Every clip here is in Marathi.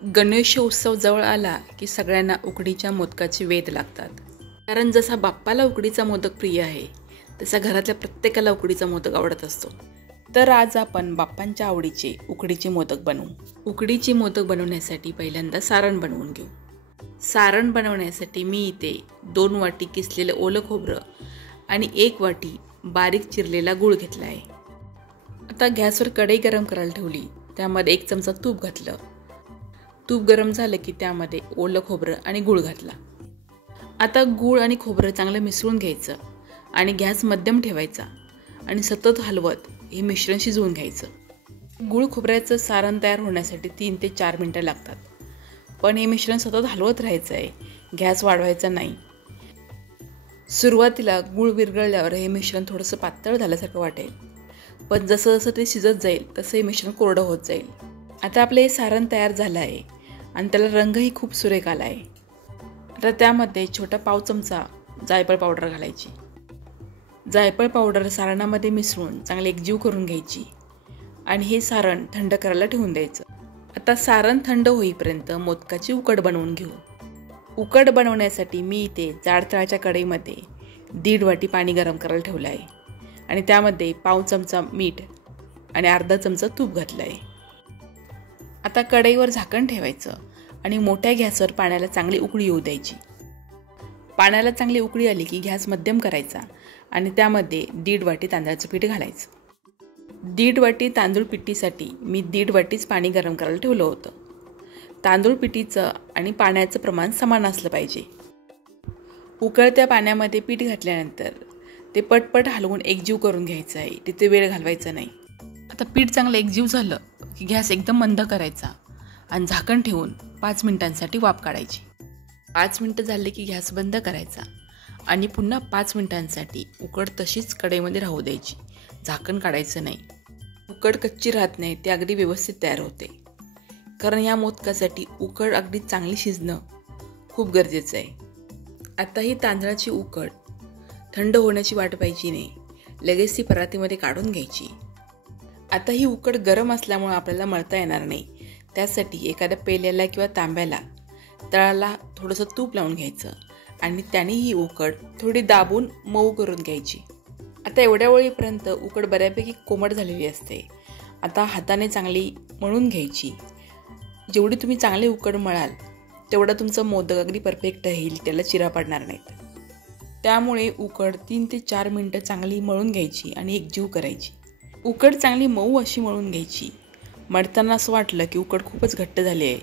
गणेश उत्सव जवळ आला की सगळ्यांना उकडीच्या मोदकाचे वेध लागतात. कारण जसा बाप्पाला उकडीचा मोदक प्रिय आहे तसा घरातल्या प्रत्येकाला उकडीचा मोदक आवडत असतो. तर आज आपण बाप्पांच्या आवडीचे उकडीचे मोदक बनवू. उकडीचे मोदक बनवण्यासाठी पहिल्यांदा सारण बनवून घेऊ. सारण बनवण्यासाठी मी इथे 2 वाटी किसलेलं ओलं खोबरं आणि 1 वाटी बारीक चिरलेला गूळ घेतला आहे. आता गॅसवर कढई गरम करायला ठेवली. त्यामध्ये 1 चमचा तूप घातलं. तूप गरम झालं की त्यामध्ये ओलं खोबरं आणि गूळ घातला. आता गूळ आणि खोबरं चांगलं मिसळून घ्यायचं आणि गॅस मध्यम ठेवायचा आणि सतत हलवत हे मिश्रण शिजवून घ्यायचं. गूळ खोबऱ्याचं सारण तयार होण्यासाठी 3 ते 4 मिनटं लागतात. पण हे मिश्रण सतत हलवत राहायचं आहे, गॅस वाढवायचा नाही. सुरुवातीला गूळ विरघळल्यावर हे मिश्रण थोडंसं पातळ झाल्यासारखं वाटेल, पण जसं जसं ते शिजत जाईल तसं हे मिश्रण कोरडं होत जाईल. आता आपलं हे सारण तयार झालं आहे आणि त्याला रंगही खूप सुरेख आला आहे. आता त्यामध्ये छोटा पाव चमचा जायफळ पावडर घालायची. जायफळ पावडर सारणामध्ये मिसळून चांगले एकजीव करून घ्यायची आणि हे सारण थंड करायला ठेवून द्यायचं. आता सारण थंड होईपर्यंत मोदकाची उकड बनवून घेऊ. उकड बनवण्यासाठी मी इथे जाड तळाच्या कढईमध्ये 1.5 वाटी पाणी गरम करायला ठेवलं आहे आणि त्यामध्ये पाव चमचा मीठ आणि अर्धा चमचा तूप घातलं आहे. आता कढईवर झाकण ठेवायचं आणि मोठ्या गॅसवर पाण्याला चांगली उकळी येऊ द्यायची. पाण्याला चांगली उकळी आली की गॅस मध्यम करायचा आणि त्यामध्ये 1.5 वाटी तांदळाचं पीठ घालायचं. 1.5 वाटी तांदूळ पिठीसाठी मी 1.5 वाटीच पाणी गरम करायला ठेवलं होतं. तांदूळ पिठीचं आणि पाण्याचं प्रमाण समान असलं पाहिजे. उकळत्या पाण्यामध्ये पीठ घातल्यानंतर ते पटपट हलवून एकजीव करून घ्यायचं आहे. तिथे वेळ घालवायचा नाही. आता पीठ चांगलं एकजीव झालं की गॅस एकदम मंद करायचा आणि झाकण ठेवून 5 मिनिटांसाठी वाफ काढायची. 5 मिनिटं झाले की गॅस बंद करायचा आणि पुन्हा 5 मिनिटांसाठी उकड तशीच कढईमध्ये राहू द्यायची. झाकण काढायचं नाही. उकड कच्ची राहत नाही, ते अगदी व्यवस्थित तयार होते. कारण या मोदकासाठी उकड अगदी चांगली शिजणं खूप गरजेचं आहे. आता ही तांदळाची उकड थंड होण्याची वाट पाहायची नाही, लगेच ती परातीमध्ये काढून घ्यायची. आता ही उकड गरम असल्यामुळे आपल्याला मळता येणार नाही. त्यासाठी एखाद्या पेल्याला किंवा तांब्याला तळाला थोडंसं तूप लावून घ्यायचं आणि त्याने ही उकड थोडी दाबून मऊ करून घ्यायची. आता एवढ्या वेळेपर्यंत उकड बऱ्यापैकी कोमट झालेली असते. आता हाताने चांगली मळून घ्यायची. जेवढी तुम्ही चांगली उकड मळाल तेवढा तुमचं मोदक अगदी परफेक्ट राहील, त्याला चिरा पडणार नाहीत. त्यामुळे उकड 3 ते 4 मिनटं चांगली मळून घ्यायची आणि एकजीव करायची. उकड चांगली मऊ अशी मळून घ्यायची. मळताना असं वाटलं की उकड खूपच घट्ट झाली आहे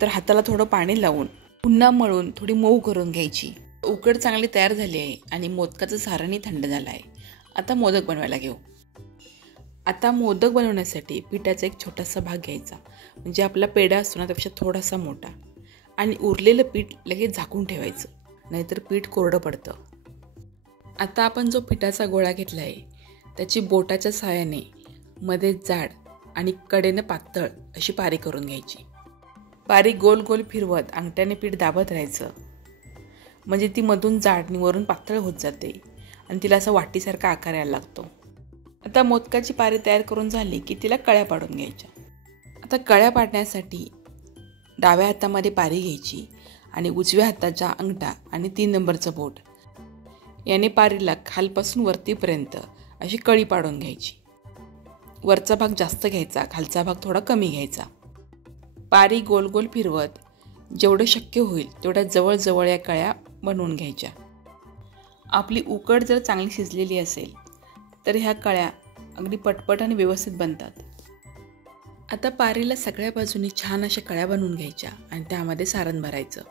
तर हाताला थोडं पाणी लावून पुन्हा मळून थोडी मऊ करून घ्यायची. उकड चांगली तयार झाली आहे आणि मोदकाचं सारणही थंड झालं आहे. आता मोदक बनवायला घेऊ. आता मोदक बनवण्यासाठी पिठाचा एक छोटासा भाग घ्यायचा, म्हणजे आपला पेढा असतो ना त्यापेक्षा थोडासा मोठा, आणि उरलेलं पीठ लगेच झाकून ठेवायचं, नाहीतर पीठ कोरडं पडतं. आता आपण जो पिठाचा गोळा घेतला आहे त्याची बोटाच्या सहाय्याने मध्ये जाड आणि कडेनं पातळ अशी पारी करून घ्यायची. पारी गोल गोल फिरवत अंगठ्याने पीठ दाबत राहायचं, म्हणजे ती मधून जाड आणि वरून पातळ होत जाते आणि तिला असा वाटीसारखा आकार यायला लागतो. आता मोदकाची पारी तयार करून झाली की तिला कळ्या पाडून घ्यायच्या. आता कळ्या पाडण्यासाठी डाव्या हातामध्ये पारी घ्यायची आणि उजव्या हाताचा अंगठा आणि 3 नंबरचं बोट याने पारीला खालपासून वरतीपर्यंत अशी कळी पाडून घ्यायची. वरचा भाग जास्त घ्यायचा, खालचा भाग थोडा कमी घ्यायचा. पारी गोल गोल फिरवत जेवढं शक्य होईल तेवढ्या जवळजवळ या कळ्या बनवून घ्यायच्या. आपली उकड जर चांगली शिजलेली असेल तर ह्या कळ्या अगदी पटपट आणि व्यवस्थित बनतात. आता पारीला सगळ्या बाजूनी छान अशा कळ्या बनवून घ्यायच्या आणि त्यामध्ये सारण भरायचं.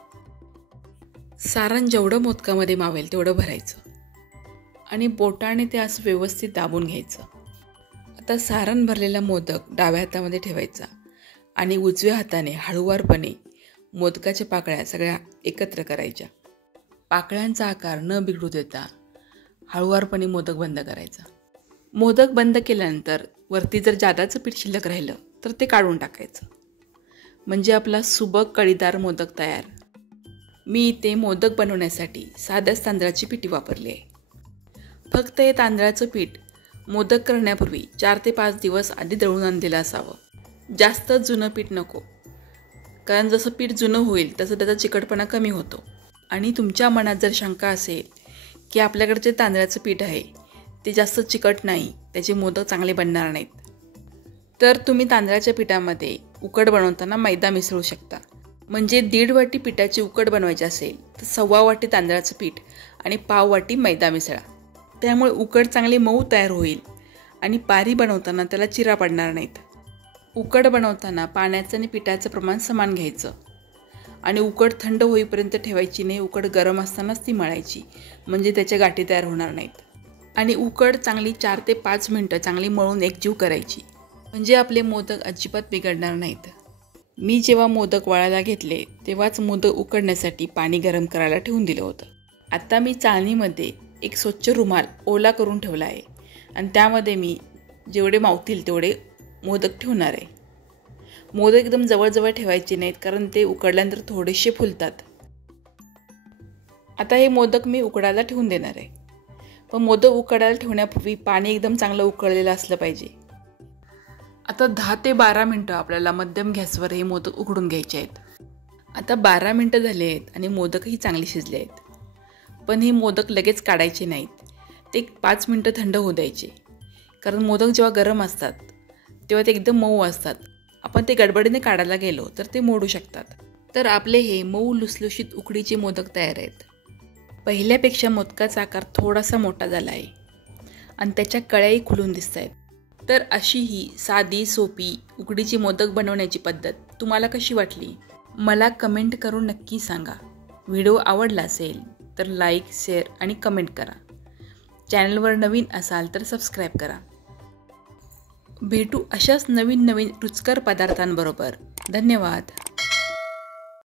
सारण जेवढं मोदकामध्ये मावेल तेवढं भरायचं आणि बोटाने ते असं व्यवस्थित दाबून घ्यायचं. आता सारण भरलेला मोदक डाव्या हातामध्ये ठेवायचा आणि उजव्या हाताने हळूवारपणे मोदकाच्या पाकळ्या सगळ्या एकत्र करायच्या. पाकळ्यांचा आकार न बिघडू देता हळूवारपणे मोदक बंद करायचा. मोदक बंद केल्यानंतर वरती जर जादाचं पीठ शिल्लक राहिलं तर ते काढून टाकायचं, म्हणजे आपला सुबक कळीदार मोदक तयार. मी इथे मोदक बनवण्यासाठी साध्याच तांदळाची पिठी वापरली आहे. फक्त हे तांदळाचं पीठ मोदक करण्यापूर्वी 4 ते 5 दिवस आधी दळून आणलेलं असावं. जास्त जुनं पीठ नको, कारण जसं पीठ जुनं होईल तसं त्याचा चिकटपणा कमी होतो. आणि तुमच्या मनात जर शंका असेल की आपल्याकडे जे तांदळाचं पीठ आहे ते जास्त चिकट नाही, त्याचे मोदक चांगले बनणार नाहीत, तर तुम्ही तांदळाच्या पिठामध्ये उकड बनवताना मैदा मिसळू शकता. म्हणजे 1.5 वाटी पिठाची उकड बनवायची असेल तर 1.25 वाटी तांदळाचं पीठ आणि 1/2 वाटी मैदा मिसळा. त्यामुळे उकड चांगली मऊ तयार होईल आणि पारी बनवताना त्याला चिरा पडणार नाहीत. उकड बनवताना पाण्याचं आणि पिठाचं प्रमाण समान घ्यायचं आणि उकड थंड होईपर्यंत ठेवायची नाही. उकड गरम असतानाच ती मळायची, म्हणजे त्याच्या गाठी तयार होणार नाहीत. आणि उकड चांगली 4 ते 5 मिनटं चांगली मळून एकजीव करायची, म्हणजे आपले मोदक अजिबात बिघडणार नाहीत. मी जेव्हा मोदक वाळायला घेतले तेव्हाच मोदक उकडण्यासाठी पाणी गरम करायला ठेवून दिलं होतं. आता मी चाळणीमध्ये एक स्वच्छ रुमाल ओला करून ठेवला आहे आणि त्यामध्ये मी जेवढे मावतील तेवढे मोदक ठेवणार आहे. मोदक एकदम जवळजवळ ठेवायचे नाहीत, कारण ते उकडल्यानंतर थोडेसे फुलतात. आता हे मोदक मी उकडायला ठेवून देणार आहे. पण मोदक उकडायला ठेवण्यापूर्वी पाणी एकदम चांगलं उकळलेलं असलं पाहिजे. आता 10 ते 12 मिनटं आपल्याला मध्यम गॅसवर हे मोदक उकडून घ्यायचे आहेत. आता 12 मिनटं झाले आहेत आणि मोदकही चांगले शिजले आहेत. पण हे मोदक लगेच काढायचे नाहीत, ते 5 मिनटं थंड होऊ द्यायचे. कारण मोदक जेव्हा गरम असतात तेव्हा ते एकदम मऊ असतात. आपण ते गडबडीने काढायला गेलो तर ते मोडू शकतात. तर आपले हे मऊ लुसलुशीत उकडीचे मोदक तयार आहेत. पहिल्यापेक्षा मोदकाचा आकार थोडासा मोठा झाला आहे आणि त्याच्या कळ्याही खुलून दिसत आहेत. तर अशी ही साधी सोपी उकडीची मोदक बनवण्याची पद्धत तुम्हाला कशी वाटली मला कमेंट करून नक्की सांगा. व्हिडिओ आवडला असेल तर लाईक, शेअर आणि कमेंट करा. चॅनलवर नवीन असाल तर सबस्क्राईब करा. भेटू अशाच नवीन रुचकर पदार्थांबरोबर. धन्यवाद.